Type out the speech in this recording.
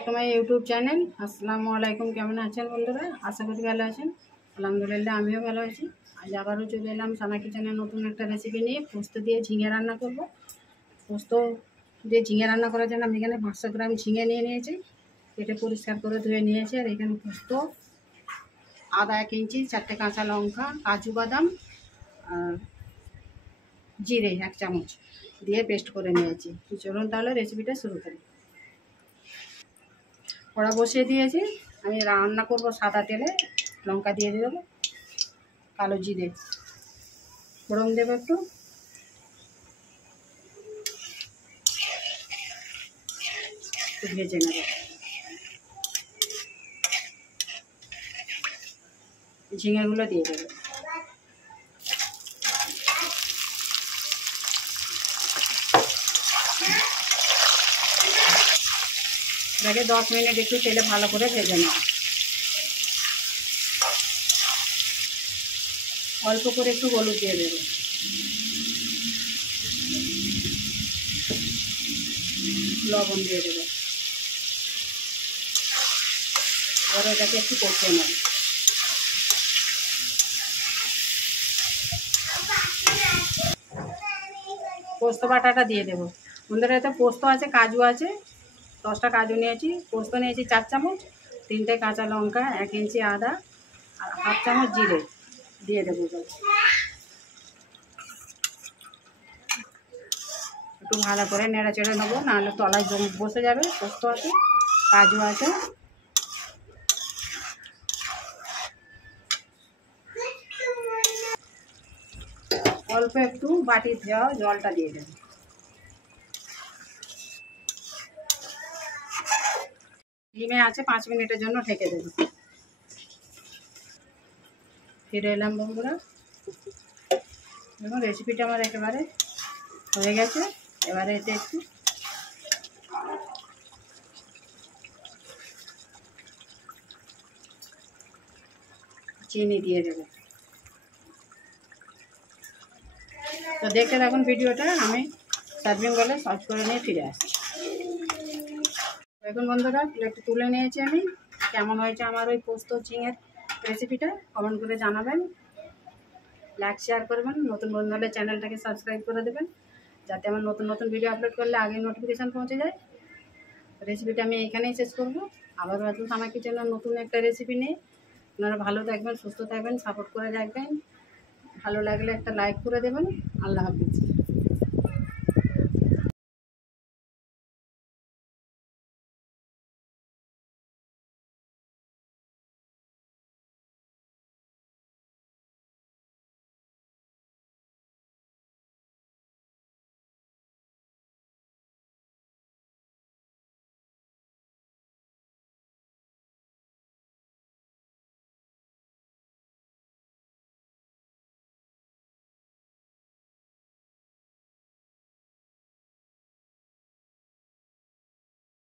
Back to my YouTube channel. আসসালামু আলাইকুম। কেমন আছেন বন্ধুরা? আশা করি ভালো আছেন। আলহামদুলিল্লাহ আমিও ভালো আছি। আজ আবারও চলে এলাম সানা কিচেনের নতুন একটা রেসিপি নিয়ে। পোস্ত দিয়ে ঝিঙে রান্না করব। পোস্ত দিয়ে ঝিঙে রান্না করার জন্য আমি এখানে 500 গ্রাম ঝিঙে নিয়ে নিয়েছি। কেটে পরিষ্কার করে ধুয়ে নিয়েছি। আর এখানে পোস্ত, আদা 1 ইঞ্চি, 4টে কাঁচা লঙ্কা, কাজু বাদাম আর জিরে 1 চামচ দিয়ে পেস্ট করে নিয়েছি। চলুন তাহলে রেসিপিটা শুরু করি। কড়া বসিয়ে দিয়েছি। আমি রান্না করব সাদা তেলে। লঙ্কা দিয়ে দেবো, কালো জিরে, ফোড়ন দেবো একটু, ভেজে নেব। ঝিঙেগুলো দিয়ে দেবো। এটাকে 10 মিনিট একটু তেলে ভালো করে ভেজে নেব। অল্প করে একটু হলুদ দিয়ে দেবো, লবণ দিয়ে দেবো। এবার এটাকে একটু কষিয়ে নেব। পোস্ত বাটাটা দিয়ে দেবো। বন্ধুরা, এতে পোস্ত আছে, কাজু আছে। 10টা কাজু নিয়েছি, পোস্ত নিয়েছি 4 চামচ, 3টে কাঁচা লঙ্কা, 1 ইঞ্চি আদা আর 1/2 চামচ জিরে দিয়ে দেবো। একটু ভালো করে নেড়ে চেড়ে নেবো, নাহলে তলায় বসে যাবে। পোস্ত আছে, কাজু আছে। অল্প একটু বাটি দেওয়া জলটা দিয়ে দেবো। ডিমে আছে, 5 মিনিটের জন্য ঢেকে দেবো। ফিরে এলাম বন্ধুরা। দেখুন রেসিপিটা আমার একেবারে হয়ে গেছে। এবারে এতে একটু চিনি দিয়ে দেবো। তো দেখতে থাকুন ভিডিওটা। আমি সার্ভিং বলে সার্ভ করে নিয়ে ফিরে আসছি। দেখুন বন্ধুরা, প্লেটে তুলে নিয়েছি আমি। কেমন হয়েছে আমার ওই পোস্ত ঝিঙের রেসিপিটা কমেন্ট করে জানাবেন। লাইক শেয়ার করবেন। নতুন বন্ধু হলে চ্যানেলটাকে সাবস্ক্রাইব করে দেবেন, যাতে আমার নতুন নতুন ভিডিও আপলোড করলে আগে নোটিফিকেশান পৌঁছে যায়। রেসিপিটা আমি এখানেই শেষ করব। আবারও আসবো সানা কিচেনের নতুন একটা রেসিপি নিয়ে। আপনারা ভালো থাকবেন, সুস্থ থাকবেন, সাপোর্ট করে রাখবেন। ভালো লাগলে একটা লাইক করে দেবেন। আল্লাহ হাফিজ।